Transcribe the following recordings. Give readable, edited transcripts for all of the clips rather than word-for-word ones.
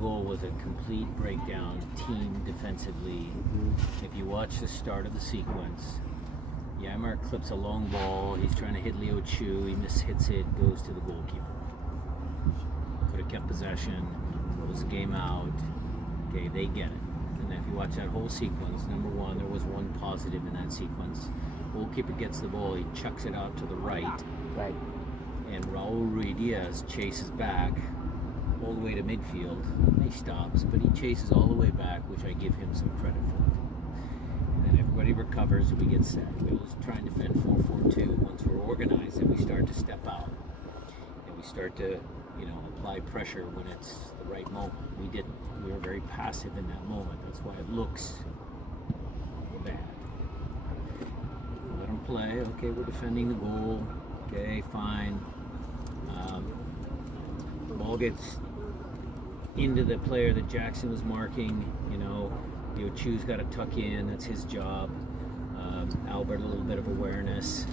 goal was a complete breakdown, team defensively. If you watch the start of the sequence, Yamar clips a long ball, he's trying to hit Leo Chu, he mishits it, goes to the goalkeeper. Could have kept possession, closed the game out. Okay, they get it. And if you watch that whole sequence, number one, there was one positive in that sequence. Goalkeeper gets the ball, he chucks it out to the right. Right. And Raul Ruiz chases back all the way to midfield. He stops, but he chases all the way back, which I give him some credit for. And then everybody recovers and we get set. We always try and defend 4-4-2. Once we're organized, then we start to step out. And we start to, apply pressure when it's the right moment. We didn't. We were very passive in that moment. That's why it looks bad. Let them play. Okay, we're defending the goal. Okay, fine. The ball gets into the player that Jackson was marking. Leo Chu's got to tuck in. That's his job. Albert, a little bit of awareness,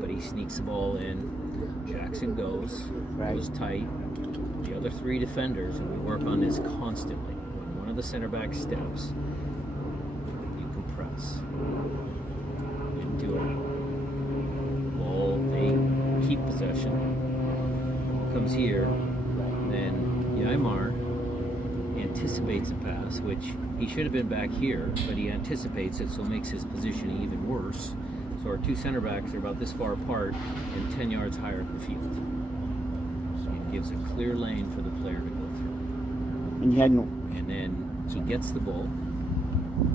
but he sneaks the ball in. Jackson goes tight. The other three defenders, and we work on this constantly. When one of the center backs steps, you compress into it. Ball, they keep possession. Ball comes here, then Yaimar anticipates a pass, which he should have been back here, but he anticipates it, so makes his positioning even worse. So our two center backs are about this far apart and 10 yards higher up the field. So it gives a clear lane for the player to go through. And then he gets the ball.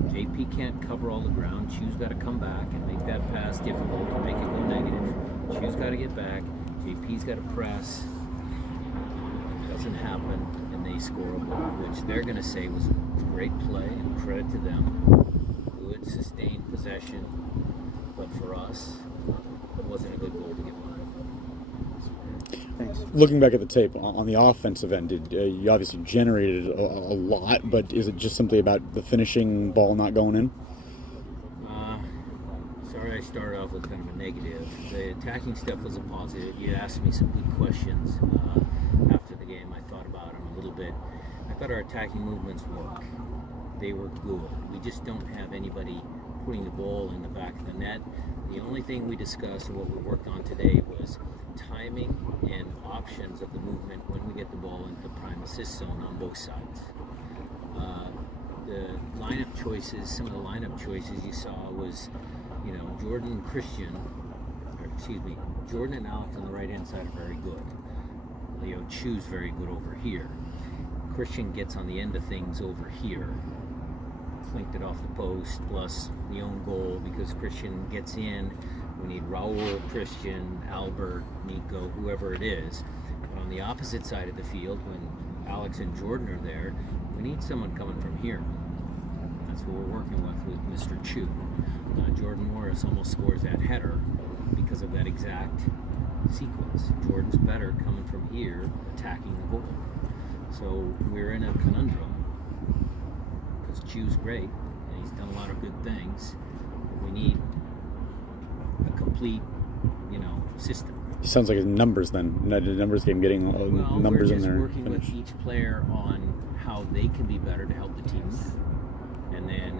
JP can't cover all the ground. Chu's got to come back and make that pass difficult to make it go negative. Chu's got to get back. JP's got to press. It doesn't happen, and they score a goal, which they're going to say was great play and credit to them. Good sustained possession. But for us, it wasn't a good goal to give up. Thanks. Looking back at the tape, on the offensive end, you obviously generated a lot, but is it just simply about the finishing ball not going in? Sorry I started off with kind of a negative. The attacking stuff was a positive. You asked me some good questions after the game. I thought about them a little bit. I thought our attacking movements work. They were good. We just don't have anybody putting the ball in the back of the net. The only thing we discussed and what we worked on today was timing and options of the movement when we get the ball into the prime assist zone on both sides. The lineup choices, some of the lineup choices you saw was, Jordan and Alex on the right hand side are very good. Leo Chu's very good over here. Christian gets on the end of things over here. Flinked it off the post, plus the own goal, because Christian gets in. We need Raul, Christian, Albert, Nico, whoever it is. But on the opposite side of the field, when Alex and Jordan are there, we need someone coming from here. That's what we're working with Mr. Chu. Jordan Morris almost scores that header because of that exact sequence. Jordan's better coming from here, attacking the goal. So we're in a conundrum. Chu's great, and he's done a lot of good things. We need a complete, system. It sounds like a numbers then. A numbers game, getting numbers in there. We're just working with each player on how they can be better to help the team win. And then,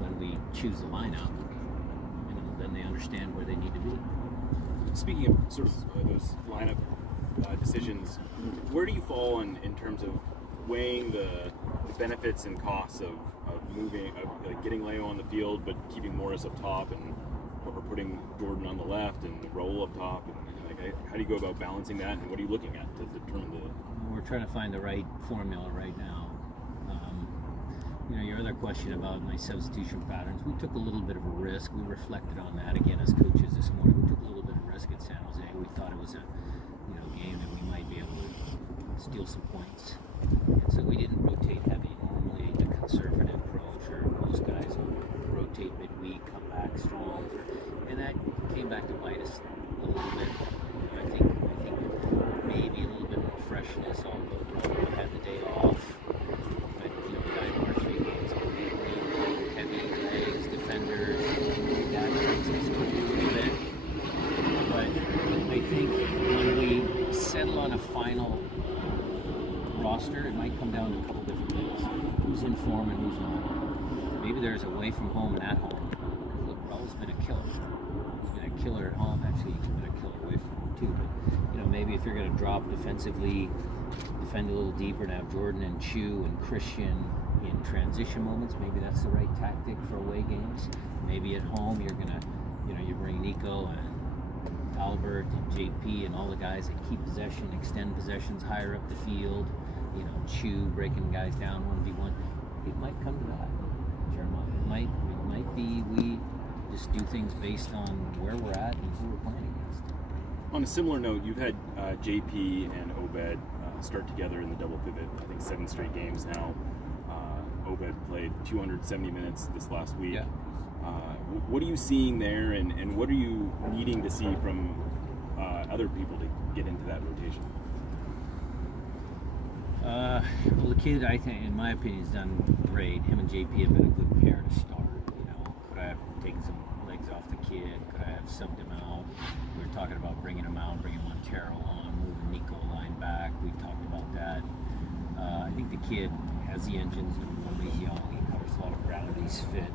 when we choose the lineup, then they understand where they need to be. Speaking of sort of those lineup decisions, where do you fall in terms of weighing the benefits and costs of moving, getting Leo on the field, but keeping Morris up top, or putting Jordan on the left and Raul up top? And how do you go about balancing that, and what are you looking at to determine the? We're trying to find the right formula right now. Your other question about my substitution patterns, we took a little bit of a risk. We reflected on that again as coaches this morning. We took a little bit of risk at San Jose. We thought it was a game that we might be able to steal some points. And so we didn't rotate heavy. Normally the conservative approach, or most guys will rotate midweek, come back strong, and that came back to bite us a little bit. I think maybe a little bit more freshness, although we had the day off. But the guy in our 3 games, heavy legs, defenders, that takes us to a little bit. But I think when we settle on a final roster, it might come down to a couple different things. Who's in form and who's not. Maybe there's away from home and at home. Look, Raul's been a killer. He's been a killer at home. Actually, he's been a killer away from home too. But, you know, maybe if you're going to drop defensively, defend a little deeper and have Jordan and Chu and Christian in transition moments, maybe that's the right tactic for away games. Maybe at home you're going to, you know, you bring Nico and Albert and JP and all the guys that keep possession, extend possessions higher up the field, you know, Chu breaking guys down 1v1. It might come to that, Jeremiah. It might be we just do things based on where we're at and who we're playing against. On a similar note, you've had JP and Obed start together in the double pivot, I think 7 straight games now. Obed played 270 minutes this last week. Yeah. What are you seeing there, and what are you needing to see from other people to get into that rotation? Well, the kid, I think, in my opinion, has done great. Him and JP have been a good pair to start. You know, could I have taken some legs off the kid? Could I have subbed him out? We were talking about bringing him out, bringing Montero on, moving Nico line back. We talked about that. I think the kid has the engines. Number one, he's young. He covers a lot of ground. He's fit.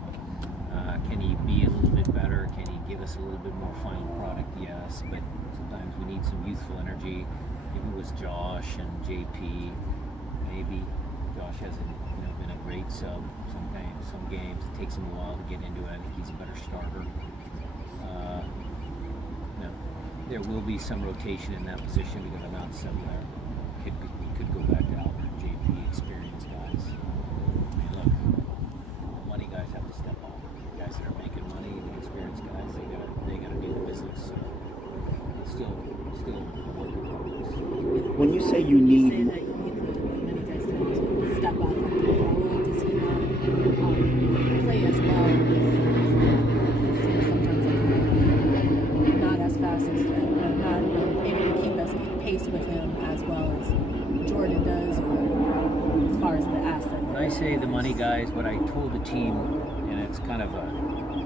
Can he be a little bit better? Can he give us a little bit more final product? Yes, but sometimes we need some youthful energy. Maybe it was Josh and JP. Maybe Josh hasn't, you know, been a great sub. Some games it takes him a while to get into it. I think he's a better starter. No, there will be some rotation in that position because I'm not sub there. We could go back to Albert and JP, experienced guys. I mean, look, the money guys have to step up. The guys that are making money, the experienced guys, they gotta do the business. So it's still a work in progress. When you say you You need, say that you need the many guys to step up. Does he not play as well with sometimes like not as fast as not able to keep as pace with him as well as Jordan does, or as far as the asset? When I say the money guys, what I told the team, and it's kind of a,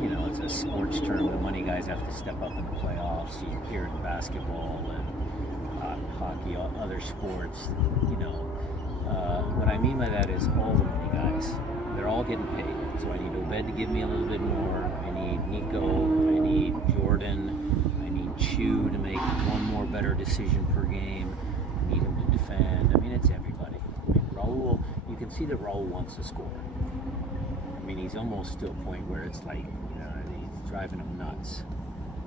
you know, it's a sports term, the money guys have to step up in the playoffs. You hear it in basketball and hockey, other sports, you know. What I mean by that is all the money guys, they're all getting paid. So I need Obed to give me a little bit more. I need Nico, I need Jordan, I need Chu to make one more better decision per game. I need him to defend. I mean, it's everybody. I mean, Raul, you can see that Raul wants to score. I mean, he's almost to a point where it's like, you know, he's driving him nuts.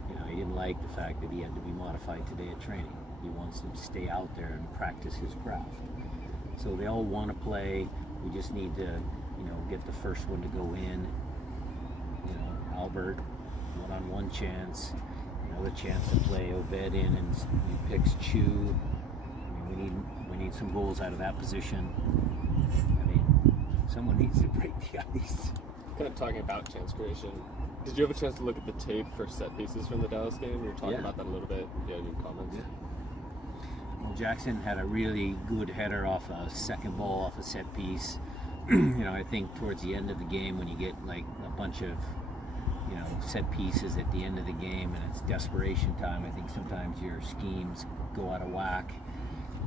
You know, he didn't like the fact that he had to be modified today at training. He wants them to stay out there and practice his craft. So they all want to play. We just need to, you know, get the first one to go in. You know, Albert, one-on-one chance, another chance to play Obed in, and he picks Chu. I mean, we need some goals out of that position. I mean, someone needs to break the ice. Kind of talking about chance creation. Did you have a chance to look at the tape for set pieces from the Dallas game? We were talking about that a little bit. If you had any comments. Yeah. Well, Jackson had a really good header off a second ball off a set piece. You know, I think towards the end of the game, when you get like a bunch of, you know, set pieces at the end of the game and it's desperation time, I think sometimes your schemes go out of whack.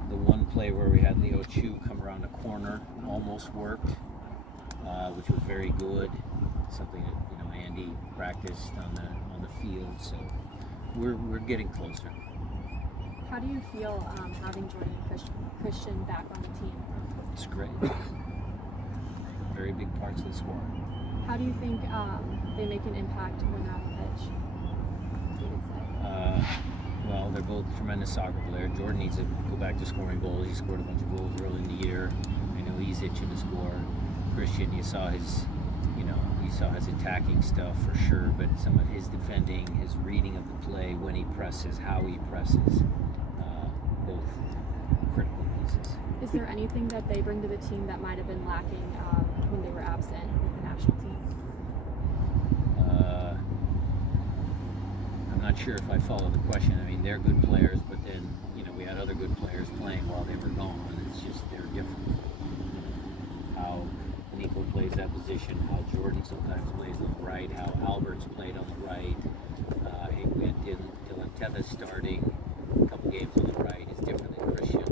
The one play where we had Leo Chu come around the corner almost worked, which was very good. Something that, you know, Andy practiced on the field. So we're getting closer. How do you feel having Jordan and Christian back on the team? It's great. Very big parts of the squad. How do you think they make an impact when they're on the pitch? You would say. Well, they're both tremendous soccer players. Jordan needs to go back to scoring goals. He scored a bunch of goals early in the year. I know he's itching to score. Christian, you saw his attacking stuff for sure, but some of his defending, his reading of the play, when he presses, how he presses, both critical pieces. Is there anything that they bring to the team that might have been lacking when they were absent with the national team? I'm not sure if I follow the question. I mean, they're good players, but then, you know, we had other good players playing while they were gone, and it's just they're different. How Nico plays that position, how Jordan sometimes plays on the right, how Albert's played on the right. We had Dylan Tevez starting a couple games on the right. He's different than Christian.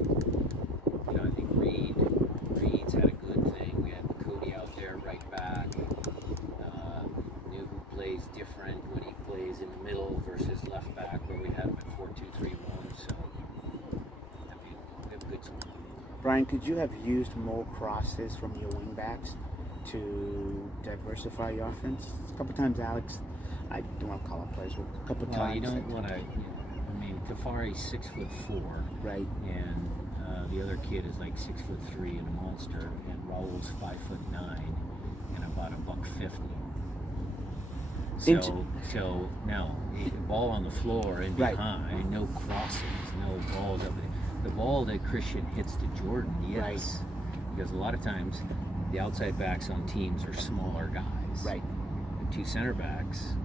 You know, I think Reed Brian, could you have used more crosses from your wingbacks to diversify your offense? A couple times, Alex, I don't want to call him plays, but a couple times. You don't want to. I mean, Tafari's 6'4", right? And the other kid is like 6'3" and a monster, and Raul's 5'9" and about $150. So no, ball on the floor and behind, no crosses, no balls up. The ball that Christian hits to Jordan, yes, right. Because a lot of times the outside backs on teams are smaller guys. Right. The two center backs,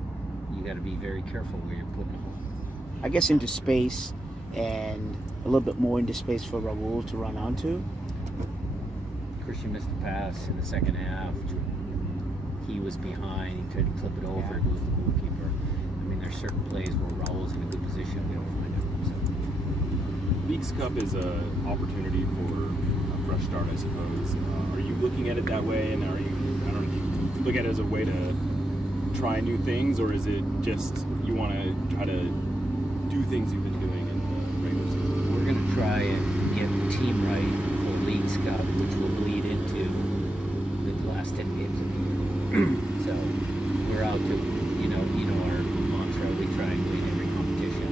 you got to be very careful where you're putting them. I guess into space and a little bit more into space for Raul to run onto. Christian missed the pass in the second half. He was behind. He tried to clip it over. It was the goalkeeper. I mean, there's certain plays where Raul's in a good position. We don't find it. So. Leagues Cup is an opportunity for a fresh start, I suppose. Are you looking at it that way, and are you? I don't know. Do you look at it as a way to try new things, or is it just you want to try to do things you've been doing in the regular season? We're going to try and get the team right for Leagues Cup, which will bleed into the last 10 games of the year. So we're out to, you know our mantra. We try and win every competition.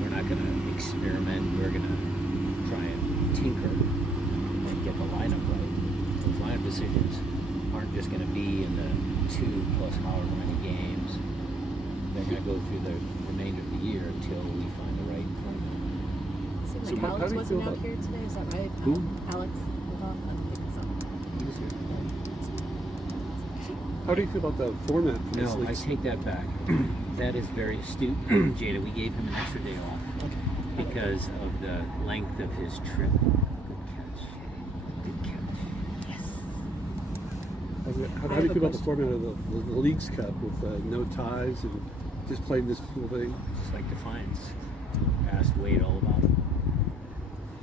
We're not going to experiment. We're going to try and tinker and get the lineup right. Those lineup decisions aren't just going to be in the 2 plus however many games. They're going to go through the remainder of the year until we find the right formula. Seems like Alex wasn't out here today. Is that right? Who? Alex? I think so. He was here. How do you feel about the format for this No, league? I take that back. That is very astute, Jada. We gave him an extra day off because of the length of his trip. Good catch. Good catch. How do you feel about the format of the Leagues Cup with no ties and just playing this cool thing? It's like Defiance. Asked Wade all about it.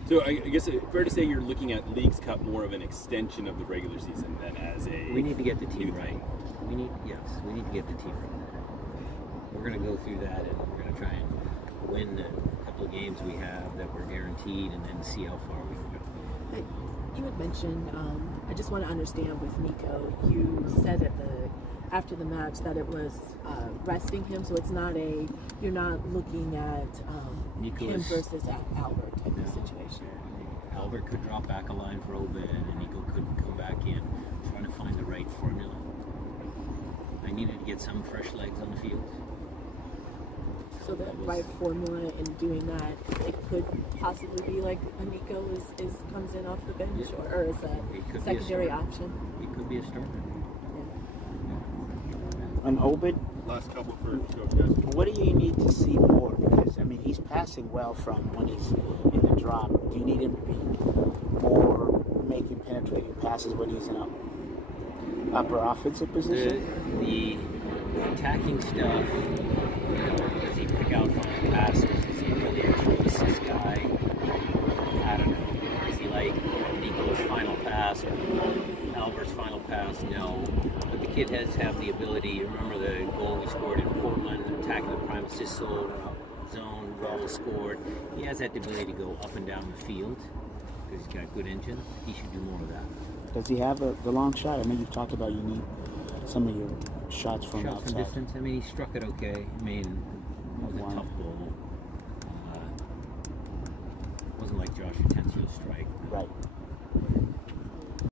So I guess it's fair to say you're looking at Leagues Cup more of an extension of the regular season than as a. We need to get the team right. We need to get the team right. We're going to go through that, and we're going to try and win the couple of games we have that we're guaranteed, and then see how far we can go. You had mentioned, I just want to understand with Nico, you said after the match that it was resting him, so it's not you're not looking at him versus Albert type of situation. Albert could drop back a line for Obed, and Nico could come back in, trying to find the right formula. I needed to get some fresh legs on the field. So the right formula in doing that, it could possibly be like a Nico comes in off the bench, or is that a secondary option? It could be a starter. On Obed, Last couple for Coach guys. what do you need to see more? Because, I mean, he's passing well from when he's in the drop. Do you need him to be more making penetrating passes when he's in an upper offensive position? The attacking stuff, does he pick out final passes? Is he really a true assist guy? I don't know. Is he like Nico's final pass or Albert's final pass? No. But the kid has have the ability. Remember the goal we scored in Portland, attacking the prime assist zone, Raul scored. He has that ability to go up and down the field because he's got a good engine. He should do more of that. Does he have the long shot? I mean, you've talked about you need some of your shots from outside. From distance. I mean, he struck it okay. I mean, it was a tough goal. Wasn't like Josh Atencio strike. Right.